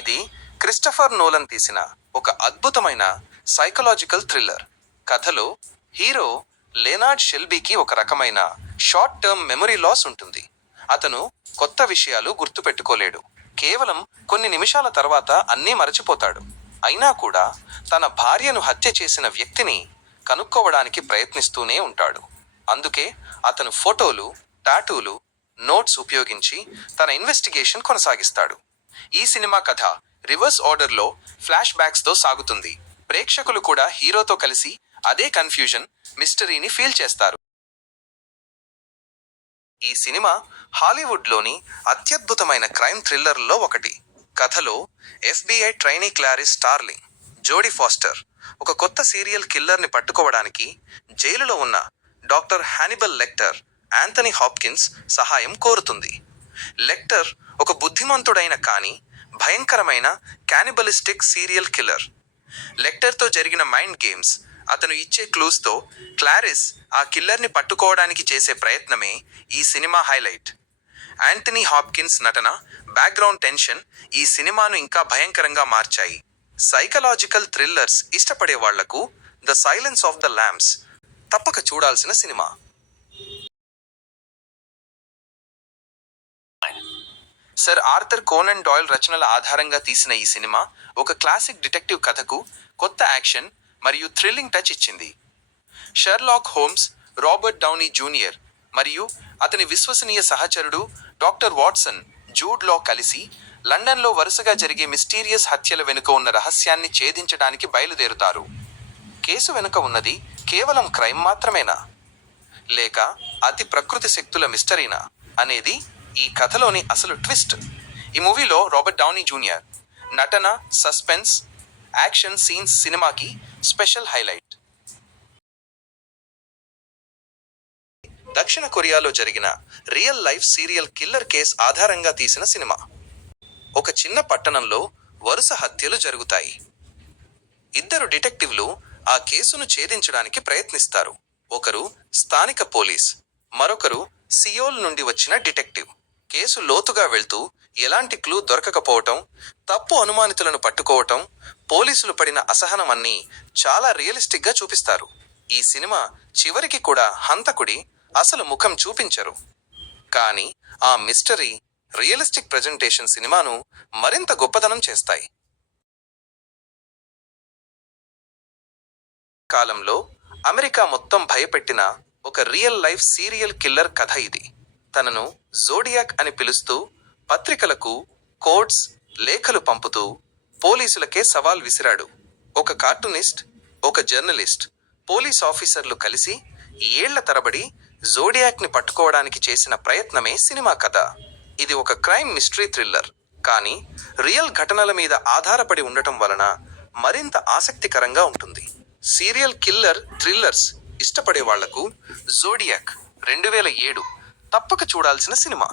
ఇది Christopher Nolan తీసిన ఒక అద్భుతమైన సైకలాజికల్ థ్రిల్లర్. కథలో హీరో లెనార్డ్ షెల్బీకి ఒక రకమైన షార్ట్ టర్మ్ మెమరీ లాస్ ఉంటుంది. అతను కొత్త విషయాలు గుర్తుపెట్టుకోలేడు. కేవలం కొన్ని నిమిషాల తర్వాత అన్నీ మరచిపోతాడు. అయినా కూడా తన భార్యను హత్య చేసిన వ్యక్తిని కనుక్కోవడానికి ప్రయత్నిస్తూనే ఉంటాడు. అందుకే అతను ఫోటోలు, టాటూలు, నోట్స్ ఉపయోగించి తన ఇన్వెస్టిగేషన్ కొనసాగిస్తాడు. ఈ సినిమా కథ రివర్స్ ఆర్డర్లో ఫ్లాష్ బ్యాక్స్తో సాగుతుంది. ప్రేక్షకులు కూడా హీరోతో కలిసి అదే కన్ఫ్యూజన్, మిస్టరీని ఫీల్ చేస్తారు. ఈ సినిమా హాలీవుడ్లోని అత్యద్భుతమైన క్రైమ్ థ్రిల్లర్లలో ఒకటి. కథలో FBI ట్రైనీ క్లారిస్ స్టార్లింగ్, జోడీ ఫాస్టర్ ఒక కొత్త సీరియల్ కిల్లర్ని పట్టుకోవడానికి జైలులో ఉన్న డాక్టర్ హానిబల్ లెక్టర్, యాంథనీ హాప్కిన్స్ సహాయం కోరుతుంది. లెక్టర్ ఒక బుద్ధిమంతుడైన కానీ భయంకరమైన క్యానిబలిస్టిక్ సీరియల్ కిల్లర్. లెక్టర్తో జరిగిన మైండ్ గేమ్స్, అతను ఇచ్చే క్లూస్తో క్లారిస్ ఆ కిల్లర్ని పట్టుకోవడానికి చేసే ప్రయత్నమే ఈ సినిమా హైలైట్. యాంథనీ హాప్కిన్స్ నటన, బ్యాక్గ్రౌండ్ టెన్షన్ ఈ సినిమాను ఇంకా భయంకరంగా మార్చాయి. సైకలాజికల్ థ్రిల్లర్స్ ఇష్టపడే వాళ్లకు the silence of the lambs తప్పక చూడాల్సిన సినిమా. సర్ ఆర్థర్ కోనన్ డాయిల్ రచనల ఆధారంగా తీసిన ఈ సినిమా ఒక క్లాసిక్ డిటెక్టివ్ కథకు కొత్త యాక్షన్ మరియు థ్రిల్లింగ్ టచ్ ఇచ్చింది. Sherlock Holmes, Robert Downey junior మరియు అతని విశ్వసనీయ సహచరుడు డాక్టర్ వాట్సన్, జూడ్ లా కలిసి లండన్లో వరుసగా జరిగే మిస్టీరియస్ హత్యల వెనుక ఉన్న రహస్యాన్ని ఛేదించడానికి బయలుదేరుతారు. కేసు వెనుక ఉన్నది కేవలం క్రైమ్ మాత్రమేనా, లేక అతి ప్రకృతి శక్తుల మిస్టరీనా అనేది ఈ కథలోని అసలు ట్విస్ట్. ఈ మూవీలో రాబర్ట్ డౌనీ జూనియర్ నటన, సస్పెన్స్, యాక్షన్ సీన్స్ సినిమాకి స్పెషల్ హైలైట్. దక్షిణ కొరియాలో జరిగిన real life serial killer case ఆధారంగా తీసిన సినిమా. ఒక చిన్న పట్టణంలో వరుస హత్యలు జరుగుతాయి. ఇద్దరు డిటెక్టివ్లు ఆ కేసును ఛేదించడానికి ప్రయత్నిస్తారు. ఒకరు స్థానిక పోలీస్, మరొకరు సియోల్ నుండి వచ్చిన డిటెక్టివ్. కేసు లోతుగా వెళ్తూ ఎలాంటి క్లూ దొరకకపోవటం, తప్పు అనుమానితులను పట్టుకోవటం, పోలీసులు పడిన అసహనం అన్నీ చాలా రియలిస్టిక్గా చూపిస్తారు. ఈ సినిమా చివరికి కూడా హంతకుడి అసలు ముఖం చూపించరు, కానీ ఆ మిస్టరీ, రియలిస్టిక్ ప్రెజెంటేషన్ సినిమాను మరింత గొప్పదనం చేస్తాయి. కాలంలో అమెరికా మొత్తం భయపెట్టిన ఒక రియల్ లైఫ్ సీరియల్ కిల్లర్ కథ ఇది. తనను జోడియాక్ అని పిలుస్తూ పత్రికలకు కోడ్స్, లేఖలు పంపుతూ పోలీసులకే సవాల్ విసిరాడు. ఒక కార్టూనిస్ట్, ఒక జర్నలిస్ట్, పోలీస్ ఆఫీసర్లు కలిసి ఏళ్ల తరబడి జోడియాక్ని పట్టుకోవడానికి చేసిన ప్రయత్నమే సినిమా కథ. ఇది ఒక క్రైమ్ మిస్టరీ థ్రిల్లర్, కానీ రియల్ ఘటనల మీద ఆధారపడి ఉండటం వలన మరింత ఆసక్తికరంగా ఉంటుంది. సీరియల్ కిల్లర్ థ్రిల్లర్స్ ఇష్టపడే వాళ్లకు జోడియాక్ 2007 తప్పక చూడాల్సిన సినిమా.